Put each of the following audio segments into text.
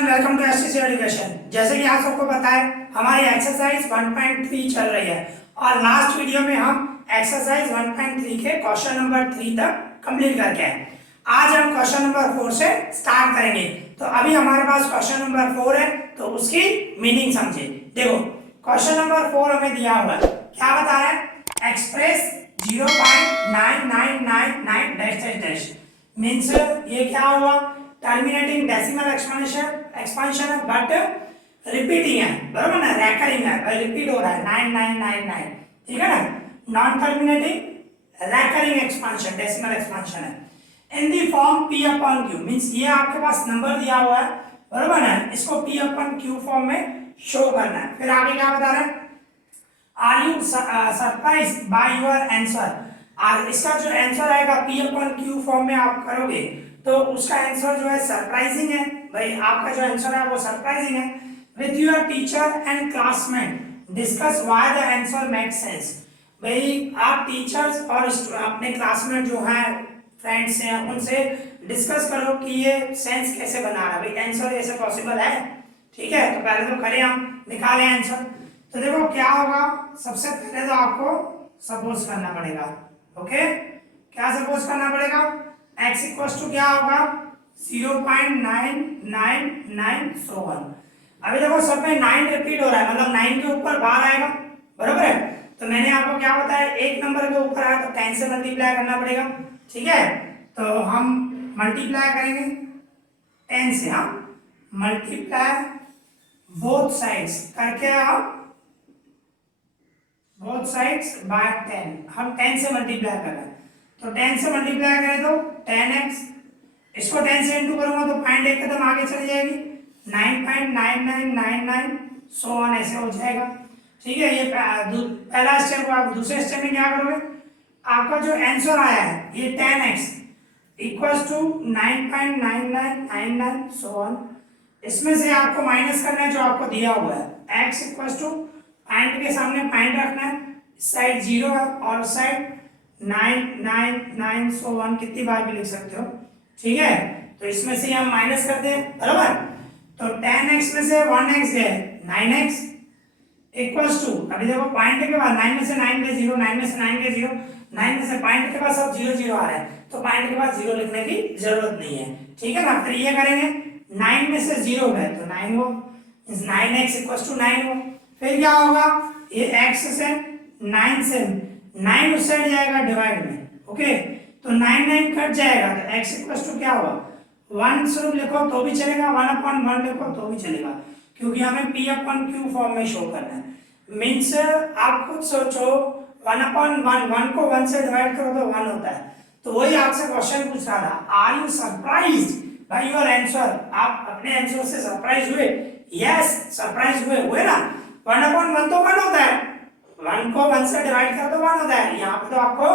And welcome to STC education. जैसे कि आप सबको पता है हमारी एक्सरसाइज 1.3 चल रही है और लास्ट वीडियो में हम एक्सरसाइज 1.3 के क्वेश्चन नंबर 3 तक कंप्लीट करके आए। आज हम क्वेश्चन नंबर 4 से स्टार्ट करेंगे। तो अभी हमारे पास क्वेश्चन नंबर 4 है तो उसकी मीनिंग समझे। देखो क्वेश्चन नंबर 4 हमें दिया हुआ है, क्या बता रहा है, express 0.9999 dash dash dash means ये क्या हुआ, टर्मिनेटिंग डेसिमल एक्सपेंशन है बट रिपीटिंग है, बरोबर ना, रैकरिंग है, रिपीट हो रहा है 9999, ठीक है ना, non terminating recurring expansion decimal expansion है in the form p upon q means ये आपके पास नंबर दिया हुआ है, बरोबर ना, इसको p अपॉन q फॉर्म में शो करना है। फिर आगे क्या बता रहे हैं, are you surprised by your answer, और इसका जो आंसर आएगा p अपॉन q फॉर्म में आप करोगे तो उसका आंसर जो है सरप्राइजिंग है। भाई आपका जो आंसर है वो सरप्राइजिंग है। With your teacher and classmate discuss why the answer make sense, भाई आप टीचर्स और अपने क्लासमेट जो हैं फ्रेंड्स हैं उनसे डिस्कस करो कि ये सेंस कैसे बना रहा है, भाई आंसर ऐसे पॉसिबल है, ठीक है। तो पहले तो करें हम निकालें आंसर। तो देखो क्या होगा, सबसे पहले तो आपको सपोज करना पड़ेगा, ओके, क्या सपोज करना पड़ेगा, x इक्वल्स टू क्या होगा 0.999 सो वन। अभी देखो सब में 9 रिपीट हो रहा है, मतलब 9 के ऊपर बार आएगा, बरोबर है। तो मैंने आपको क्या बताया, एक नंबर के ऊपर आया तो 10 से मल्टीप्लाई करना पड़ेगा, ठीक है। तो हम मल्टीप्लाई करेंगे 10 से, हम मल्टीप्लाई बोथ साइड्स करके हम बोथ साइड्स बाय 10, हम 10 से मल्टीप्लाई कर रहे हैं तो 10 से मल्टीप्लाई करें तो 10x, इसको 10 से इंटू करूंगा तो पॉइंट एक कदम आगे चली जाएगी 9.9999 सो ऑन ऐसे हो जाएगा, ठीक है। ये पहला स्टेप हुआ। दूसरे स्टेप में क्या करोगे, आपका जो आंसर आया है ये 10x equals to 9.9999 so on, इसमें से आपको माइनस करना है जो आपको दिया हुआ है x इक्वल्स टू पॉइंट के सामने पॉइंट रखना है, इस साइड 0 है और साइड 999 सो 1 कितनी बार भी लिख सकते हो, ठीक है। तो इसमें से हम माइनस करते हैं, बराबर। तो 10x में से 1x गए 9x इक्वल्स टू, अभी देखो पॉइंट के बाद 9 में से 9 गए 0, 9 में से 9 गए 0, 9 में से पॉइंट के बाद सब 0 0 आ रहा है तो पॉइंट के बाद 0 लिखने की जरूरत नहीं है, ठीक है ना। फिर ये करेंगे 9 में से 0 गए तो 9 हो, 9x इक्वल्स टू 9 हो। फिर क्या होगा, ये x से 9 से 9 उस साइड जाएगा डिवाइड में, ओके, तो 9 9 कट जाएगा तो x इक्वल्स टू क्या होगा 1 सिर्फ लिखो तो भी चलेगा, 1 अपॉन 1 लिखो तो भी चलेगा, क्योंकि हमें p अपॉन q फॉर्म में शो करना है। मींस आप खुद सोचो 1 अपॉन 1 को 1 से डिवाइड करो तो 1 होता है। तो वही आपसे क्वेश्चन पूछ रहा था, are you surprised by your answer, आप अपने आंसर से सरप्राइज हुए, यस सरप्राइज हुए ना, 1 अपॉन 1 तो 1 होता है, 1 को 1 से डिवाइड करो तो 1 होता है, यहाँ पे तो आपको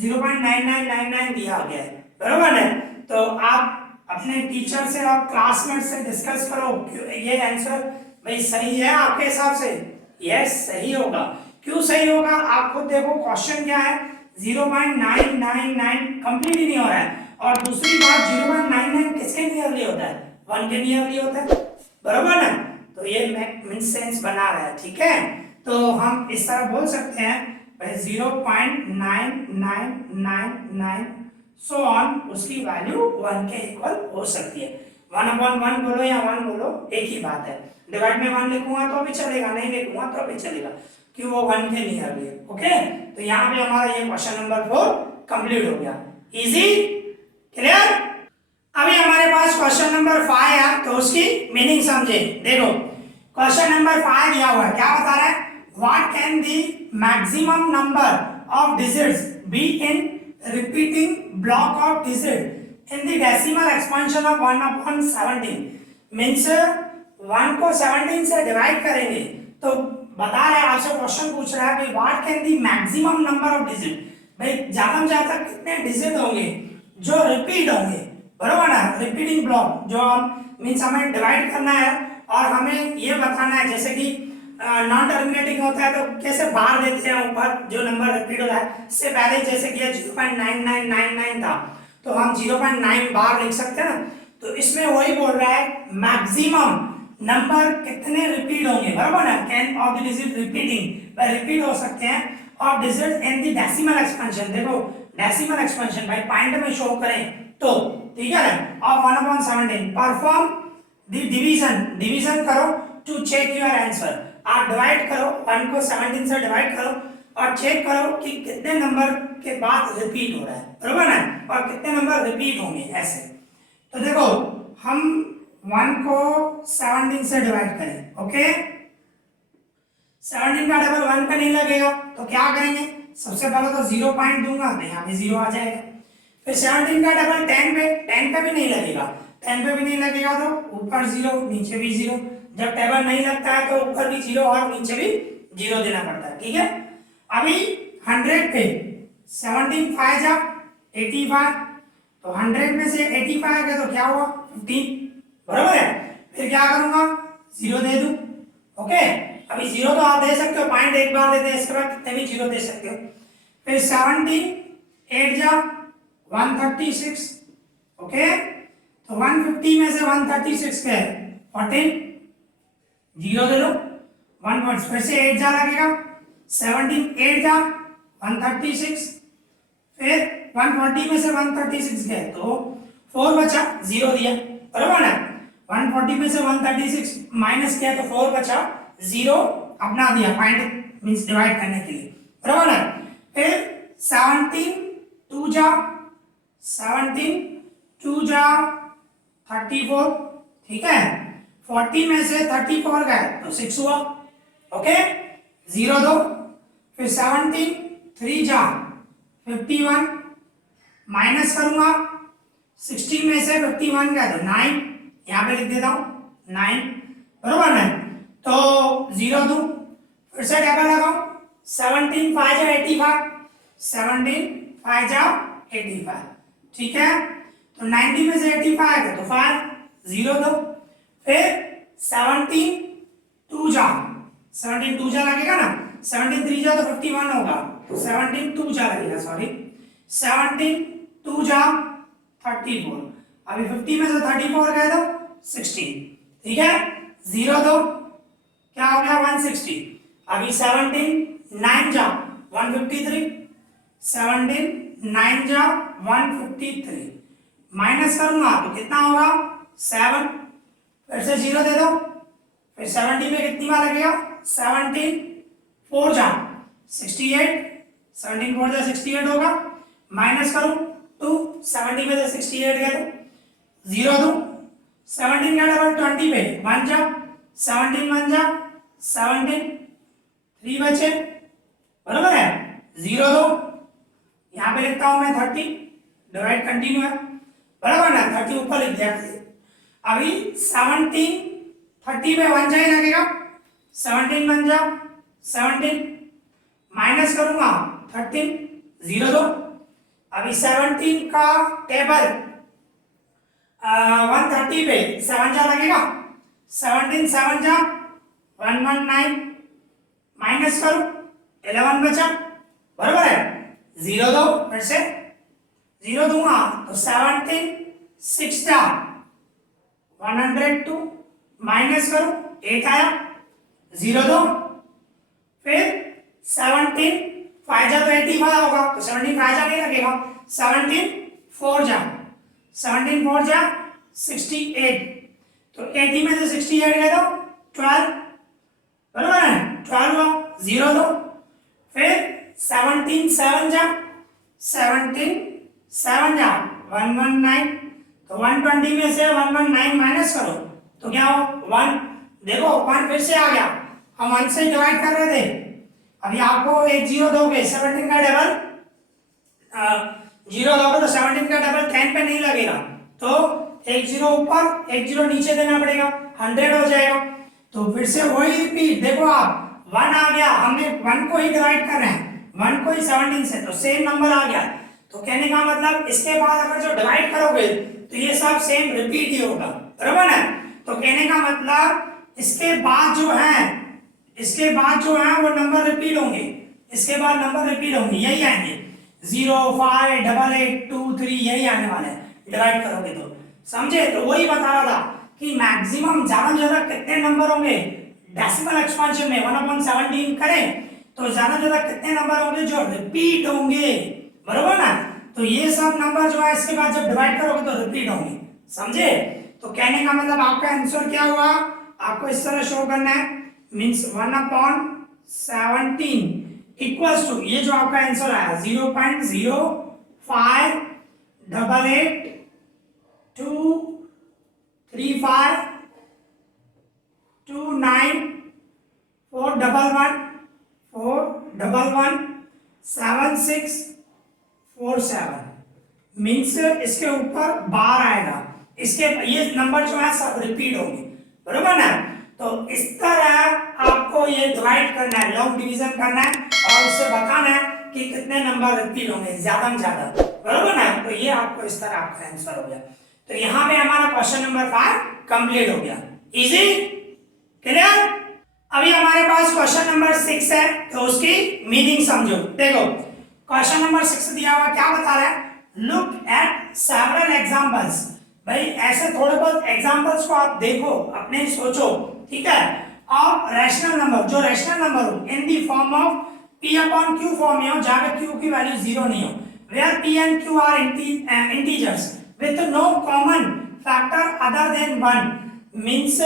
0.9999 दिया गया है, बरोबर है। तो आप अपने टीचर से और क्लासमेट से डिस्कस करो ये आंसर भाई सही है आपके हिसाब से, यस सही होगा। क्यों सही होगा आप खुद देखो, क्वेश्चन क्या है 0.999 कंप्लीट ही नहीं हो रहा है, और दूसरी बात 0.99 किसके नियरली होता है, 1 के नियरली होता है, बरोबर ना। तो ये मीन सेंस बना रहा है, ठीक है। तो हम इस तरह बोल सकते हैं भाई 0.9999 सो ऑन, उसकी वैल्यू 1 के इक्वल हो सकती है। 1 अपॉन 1 बोलो या 1 बोलो एक ही बात है, डिवाइड में 1 लिखूंगा तो भी चलेगा, नहीं लिखूंगा तो भी चलेगा, क्यों वो 1 के नियरली है, ओके। तो यहाँ पे हमारा ये क्वेश्चन नंबर 4 कंप्लीट हो गया, इजी, क्लियर। अभी हमारे पास क्वेश्चन नंबर 5 है तो उसकी मीनिंग समझे। देखो क्वेश्चन नंबर 5 दिया हुआ है, क्या बता रहा है, what can the maximum number of digits be in repeating block of digit in the decimal expansion of 1 upon 17 means 1 को 17 से डिवाइड करेंगे तो बता रहा है, आपसे क्वेश्चन पूछ रहा है कि what can the maximum number of digit, भाई ज्यादा से ज्यादा कितने डिजिट होंगे जो रिपीट होंगे, बरोबर ना, रिपीटिंग ब्लॉक जो हम मीन्स हमें डिवाइड करना है और हमें ये बताना है, जैसे कि नॉन टर्मिनेटिंग होता है तो कैसे बार देते हैं ऊपर जो नंबर रिपीट हो रहा है, इससे पहले जैसे कि 0.9999 था तो हम 0.9 बार लिख सकते हैं ना, तो तो इसमें वही बोल रहा है मैक्सिमम नंबर कितने रिपीट होंगे, बराबर ना, can of the digit repeating, repeat हो सकते हैं of digit in the decimal expansion. देखो डेसिमल एक्सपेंशन भाई पॉइंट में शो करें तो, ठीक है ना, of 1/17 perform the division, division करो टू चेक योर आंसर। आप डिवाइड करो 1 को 17 से डिवाइड करो और चेक करो कि कितने नंबर के बाद रिपीट हो रहा है, बराबर ना, और कितने नंबर रिपीट होंगे ऐसे। तो देखो हम 1 को 17 से डिवाइड करें, ओके, 17 का डबल 1 पे नहीं लगेगा तो क्या करेंगे, सबसे पहले तो 0 पॉइंट दूंगा तो यहाँ पे 0 आ जाएगा। फिर 17 का डबल 10 पे भी नहीं लगेगा, 10 पे भी नहीं लगेगा तो ऊपर 0 नीचे भी 0, जब टेबल नहीं लगता है तो ऊपर भी 0 और नीचे भी 0 देना पड़ता है, ठीक है। अभी 100 पे 17 5 जा 85, तो 100 में से 85 गया तो क्या हुआ 15, बराबर है। फिर क्या करूंगा 0 दे दूं, ओके। अभी 0 तो आप दे सकते हो, पॉइंट एक बार देते हैं, इसके बाद कितने भी 0 दे सकते हो। फिर 17 8 जा 136, ओके, तो 150 में से 136 क्या है 14, 0 दे दो 1 फिर से 8 जा लगेगा, 17 8 जा 136, फिर 140 में से 136 गए तो 4 बचा, 0 दिया, बराबर ना। 140 में से 136 माइनस किया तो 4 बचा, 0 अपना दिया पॉइंट मींस डिवाइड करने के लिए, बराबर ना। फिर 17 2 जा 34, ठीक है, 40 में से 34 गए तो 6 हुआ, ओके, 0 दो। फिर 17 3 जा 51 माइनस करूंगा, 16 में से 51 गया तो 9, यहाँ पे लिख देता हूँ 9, बराबर ना। तो 0 दूं, फिर से डबल लगाओ, 17 5 जा 85, 17 5 जा 85, ठीक है। तो 90 में से 85 गया तो 5, 0 दो। फिर 17 2 जा लगेगा ना, 17 3 जा तो 51 होगा, 17 2 जा लगेगा, सॉरी 17 2 जा 34, अभी 50 में से 34 गए तो 16, ठीक है, 0 दो, क्या हो गया 160। अभी 17 9 जा 153, 17 9 जा 153 माइनस करूंगा तो कितना होगा 7, फिर से 0 दे दो। फिर 70 में कितनी बार लगेगा 17 4 जा 68, 17 4 जा 68 होगा, माइनस करूं 2, 70 में से 68 गया तो 0 दूं, 17 का डबल 20 पे 1 जा 17 1 जा 17, 3 बचे, बराबर है, 0 दो, यहाँ पे लिखता हूं मैं 30, डिवाइड कंटिन्यू है, बराबर ना, 30 ऊपर लिख दिया। अभी 17 30 में 1 जा ही लगेगा, 17 1 जा 17, माइनस करूंगा 13, 0 दो। अभी 17 का टेबल 130 पे 7 जा लगेगा, 17 7 जा 119, माइनस करो 11 बचा, बराबर है, 0 दो, फिर से 0 दूंगा तो 17 6 जा 102, माइनस करो 8 आया, 0 दो। फिर 17 5 जा तो 85 होगा, तो 17 5 जा नहीं लगेगा, 17 4 जा 68, तो 80 में से 68 गए तो 12, बराबर है, 12 हुआ, 0 दो। फिर 17 7 जा 119, तो 120 में से 119 माइनस करो तो क्या हो 1, देखो 1 फिर से आ गया, हम 1 से डिवाइड कर रहे थे, अभी आपको एक 0 दोगे, 17 का डबल 0 दोगे तो 17 का डबल 10 पे नहीं लगेगा, तो एक 0 ऊपर एक 0 नीचे देना पड़ेगा, 100 हो जाएगा। तो फिर से वही रिपीट, देखो आप 1 आ गया, हमने 1 को ही डिवाइड कर रहे हैं, 1 को ही 17 से, तो सेम नंबर आ गया। तो कहने का मतलब इसके बाद अगर जो डिवाइड करोगे तो ये सब सेम रिपीट ही होगा, बराबर है। तो कहने का मतलब इसके बाद जो है वो नंबर रिपीट होंगे, इसके बाद नंबर रिपीट होंगे, यही आएंगे 0 5 8 8 2 3, यही आने वाले हैं डिवाइड करोगे तो। समझे? तो वही बता रहा था कि मैक्सिमम ज्यादा से ज्यादा कितने नंबर होंगे डेसिमल एक्सपेंशन में 1/17 करें तो ज्यादा से ज्यादा कितने नंबर होंगे जो रिपीट होंगे, बरोबर ना? तो ये सब नंबर जो है इसके बाद जब डिवाइड करोगे तो रिपीट होंगे, समझे? तो कहने का मतलब आपका आंसर क्या हुआ, आपको इस तरह शो करना है, मींस 1/17 इक्वल्स टू ये जो आपका आंसर आया 0.0582941117647 मीन्स इसके ऊपर बार आएगा, इसके ये नंबर जो है सब रिपीट होंगे, बरोबर ना? तो इस तरह आपको ये डिवाइड करना है, लॉन्ग डिवीजन करना है और उससे बताना है कि कितने नंबर रिपीट होंगे ज्यादा में ज्यादा, बरोबर ना? तो ये आपको इस तरह आपका आंसर हो गया। तो यहाँ पे हमारा क्वेश्चन नंबर 5 कंप्लीट हो गया। Easy, clear? अभी हमारे पास क्वेश्चन नंबर 6 है, तो उसकी मीनिंग समझो। देखो क्वेश्चन नंबर 6 दिया हुआ क्या बता रहा है, लुक एट सेवरल एग्जांपल्स। भाई ऐसे थोड़े बहुत एग्जांपल्स को आप देखो, अपने सोचो, ठीक है? और रैशनल नंबर, जो रैशनल नंबर हो in the form of p upon q form में हो जहां q की वैल्यू 0 नहीं हो, where p and q are integers with no common factor other than 1, means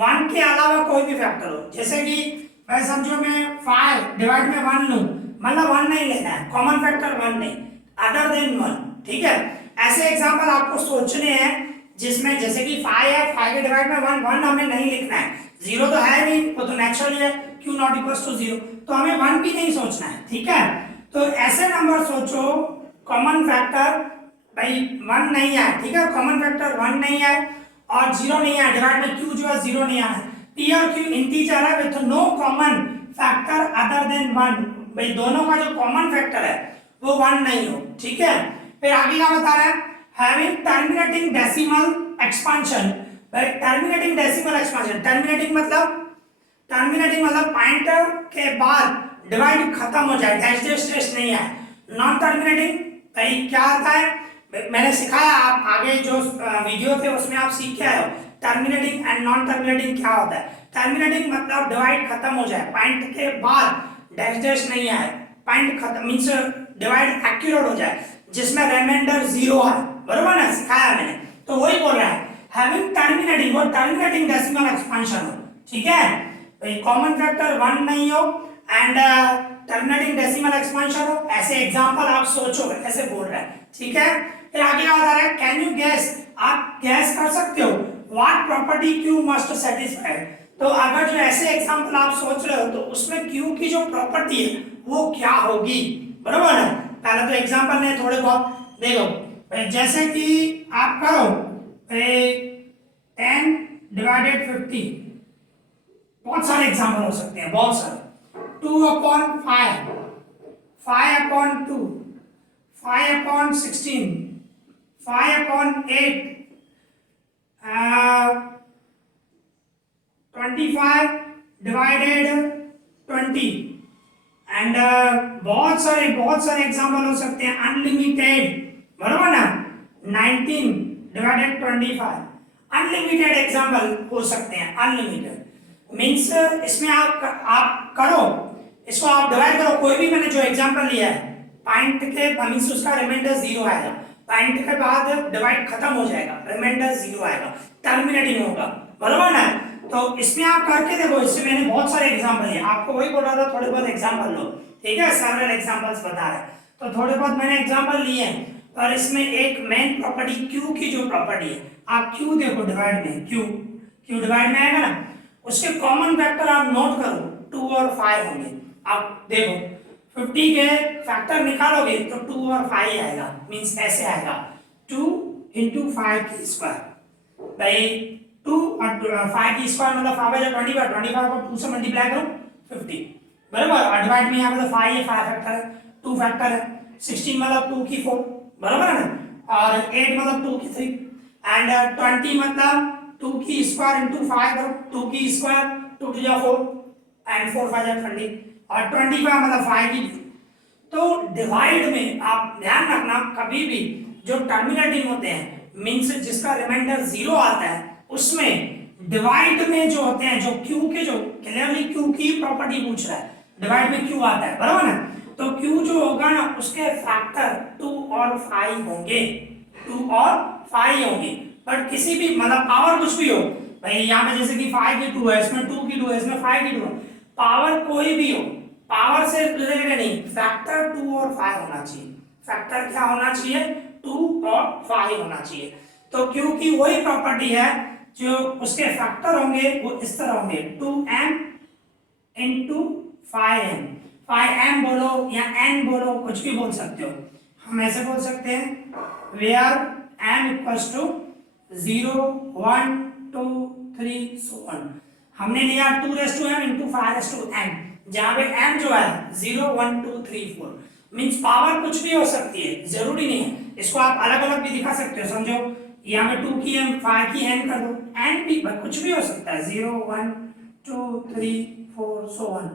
1 के अलावा कोई भी फैक्टर हो, जैसे कि भाई समझो मैं 5 डिवाइड में 1 लूं, मतलब 1 नहीं लेना है, कॉमन फैक्टर 1 नहीं, अदर देन 1, ठीक है? ऐसे एग्जांपल आपको सोचने हैं जिसमें जैसे कि 5 है, 5 के डिवाइड में 1 हमें नहीं लिखना है, 0 तो है नहीं, वो तो नेचुरली है, q नॉट इक्वल्स टू 0, तो हमें 1 भी नहीं सोचना है, ठीक है? तो ऐसे नंबर सोचो कॉमन फैक्टर भाई 1 नहीं है, ठीक है? कॉमन फैक्टर 1 नहीं है और 0 नहीं है, डिवाइड में q जो है 0 नहीं है, p और q इंटीजर है with no common factor other than 1, भाई दोनों का जो कॉमन फैक्टर है वो 1 नहीं हो, ठीक है? फिर आगे क्या बता रहा है, हैविंग टर्मिनेटिंग डेसिमल एक्सपेंशन। भाई टर्मिनेटिंग डेसिमल एक्सपेंशन, टर्मिनेटिंग मतलब पॉइंट के बाद डिवाइड खत्म हो जाए, डैश नहीं है। नॉन टर्मिनेटिंग भाई क्या आता है, मैंने सिखाया, आप आगे जो वीडियो थे उसमें आप सीख के आए हो टर्मिनेटिंग एंड नॉन टर्मिनेटिंग क्या होता है। टर्मिनेटिंग मतलब डिवाइड खत्म हो जाए, पॉइंट के बाद डैश नहीं आए, पॉइंट खत्म मींस डिवाइड एक्यूरेट हो जाए, जिसमें रिमाइंडर 0 है, बरोबर ना? सिखाया मैंने, तो वही बोल रहा है हैविंग टर्मिनेटिंग, वो टर्मिनेटिंग डेसिमल एक्सपेंशन हो, ठीक है? तो कॉमन फैक्टर 1 नहीं हो एंड टर्मिनेटिंग डेसिमल एक्सपेंशन हो, ऐसे एग्जांपल आप सोचो ऐसे बोल रहा है, ठीक है? फिर आगे क्या बता रहा है, कैन यू गेस, आप गैस कर सकते हो what property q must satisfy. तो अगर जो ऐसे एग्जांपल आप सोच रहे हो तो उसमें q की जो प्रॉपर्टी है वो क्या होगी, बरोबर है? पहले तो एग्जांपल ने थोड़े बहुत देखो, जैसे कि आप करो 10 डिवाइडेड 50, बहुत सारे एग्जांपल हो सकते हैं, बहुत सारे, 2/5, 5/2, 5/16, 5/8, 25 डिवाइडेड 20 एंड बहुत सारे एग्जांपल हो सकते हैं, अनलिमिटेड, बरोबर ना? 19 डिवाइडेड 25, अनलिमिटेड एग्जांपल हो सकते हैं, अनलिमिटेड मींस इसमें आप करो, इसको आप डिवाइड करो, कोई भी मैंने जो एग्जांपल लिया है पॉइंट के मींस उसका रिमाइंडर 0 आएगा, पॉइंट के बाद डिवाइड खत्म हो जाएगा, रिमाइंडर 0 आएगा, टर्मिनेटिंग होगा, बरोबर ना? तो इसमें आप करके देखो, इससे मैंने बहुत सारे एग्जांपल लिए, आपको वही बोल रहा था थोड़े बहुत एग्जांपल लो, ठीक है? सेवरल एग्जांपल्स बता रहे, तो थोड़े बहुत मैंने एग्जांपल लिए हैं, और इसमें एक मेन प्रॉपर्टी q की जो प्रॉपर्टी है, आप q देखो डिवाइड में, q डिवाइड में आएगा ना, उसके कॉमन फैक्टर आप नोट करो 2 और 5 होंगे, आप देखो 50 के फैक्टर निकालोगे तो 2 और 5 आएगा, मींस ऐसे आएगा 2 into 5 की स्क्वायर, भाई 2 और 5 की स्क्वायर मतलब 5/25 को 2 से मल्टीप्लाई करो 50, बराबर? और डिवाइड में यहाँ पे 5 है, 5 फैक्टर है, 2 फैक्टर है, 16 मतलब 2 की 4, बराबर है ना? और 8 मतलब 2 की 3 एंड 20 मतलब 2 की स्क्वायर इंटू 5 करो, 2 की स्क्वायर 2 to 4 एंड 4 5 20 और 25 मतलब 5 की। तो डिवाइड में आप ध्यान रखना कभी भी जो टर्मिनेटिंग होते हैं मींस जिसका रिमाइंडर 0 आता है उसमें डिवाइड में जो होते हैं, जो क्यू के, जो क्लियरली क्यू की प्रॉपर्टी पूछ रहा है, डिवाइड में क्यू आता है, बराबर ना। तो क्यू जो होगा ना उसके फैक्टर 2 और 5 होंगे, 2 और 5 होंगे। बट किसी भी मतलब पावर कुछ भी हो भाई, यहाँ पे जैसे कि 5 की 2 है, इसमें 2 की 2 है, इसमें 5 की 2 है, पावर कोई भी हो, पावर से रिलेटेड नहीं, फैक्टर 2 और 5 होना चाहिए। फैक्टर क्या होना चाहिए? 2 और 5 होना चाहिए। तो क्यू की वही प्रॉपर्टी है, जो उसके फैक्टर होंगे वो इस तरह होंगे, 2m इंटू 5m। 5m बोलो या n बोलो, कुछ भी बोल सकते हो। हम ऐसे बोल सकते हैं where m equals to 0 1 2 3 so on। हमने लिया 2m इंटू 5m, जहां पे m जो है 0 1 2 3 4, मींस पावर कुछ भी हो सकती है, जरूरी नहीं है। इसको आप अलग अलग भी दिखा सकते हो, समझो यहाँ पे 2 की m 5 की n कर दो, n भी कुछ भी हो सकता है, 0 1 2 3 4 so on।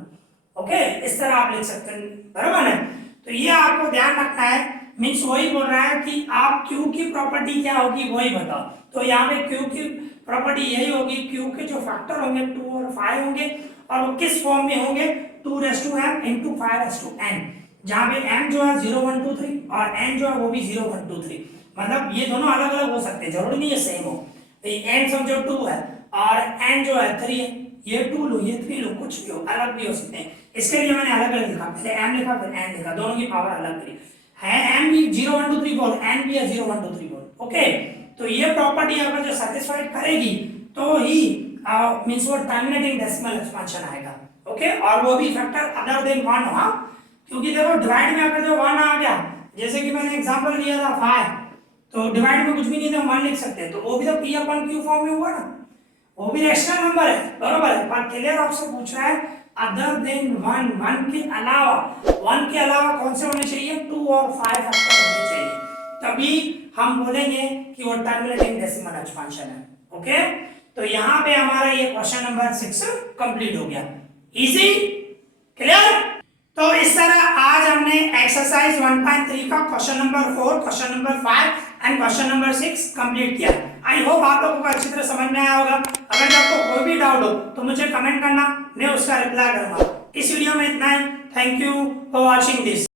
ओके, इस तरह आप लिख सकते हैं, बराबर है। तो ये आपको ध्यान रखना है, मींस वही बोल रहा है कि आप क्यू की प्रॉपर्टी क्या होगी वही बताओ। तो यहाँ पे क्यू की प्रॉपर्टी यही होगी, क्यू के जो फैक्टर होंगे 2 और 5 होंगे, और वो किस फॉर्म में होंगे? 2m इंटू 5n, जहाँ पे m जो है 0 1 2 3 और n जो है वो भी 0 1 2 3। मतलब ये दोनों अलग अलग हो सकते हैं, जरूरी नहीं है सेम हो। तो n समझो 2 है और n जो है 3 है, ये 2 लो ये 3 लो, कुछ भी हो, अलग भी हो सकते हैं। इसके लिए मैंने अलग अलग लिखा, पहले m लिखा फिर n लिखा, दोनों की पावर अलग करी है। m भी 0 1 2 3 4, n भी है 0 1 2 3 4। ओके, तो ये प्रॉपर्टी अगर जो सेटिस्फाइड करेगी तो ही मींस वो टर्मिनेटिंग डेसिमल एक्सपेंशन आएगा। ओके, और वो भी फैक्टर अदर देन 1 हो, हाँ, क्योंकि देखो डिवाइड में अगर जो 1 आ गया, जैसे कि मैंने एग्जांपल लिया था 5, तो डिवाइड में कुछ भी नहीं था, 1 लिख सकते हैं, तो वो भी तो p अपन q फॉर्म में हुआ ना, वो भी रैशनल नंबर है, बराबर है। पर क्लियर आपसे पूछ रहा है अदर देन 1, 1 के अलावा, 1 के अलावा कौन से होने चाहिए? 2 और 5 फैक्टर होने चाहिए, तभी हम बोलेंगे कि वो टर्मिनेटिंग डेसिमल एक्सपेंशन है। ओके, तो यहाँ पे हमारा ये क्वेश्चन नंबर 6 कंप्लीट हो गया। Easy, clear? तो इस तरह आज हमने एक्सरसाइज 1.3 का question number 4, question number 5 and question number 6 complete किया। आई होप आप लोगों को अच्छी तरह समझ में आया होगा। अगर आपको कोई भी डाउट हो तो मुझे कमेंट करना, मैं उसका रिप्लाई करूंगा। इस वीडियो में इतना ही। Thank you for watching this.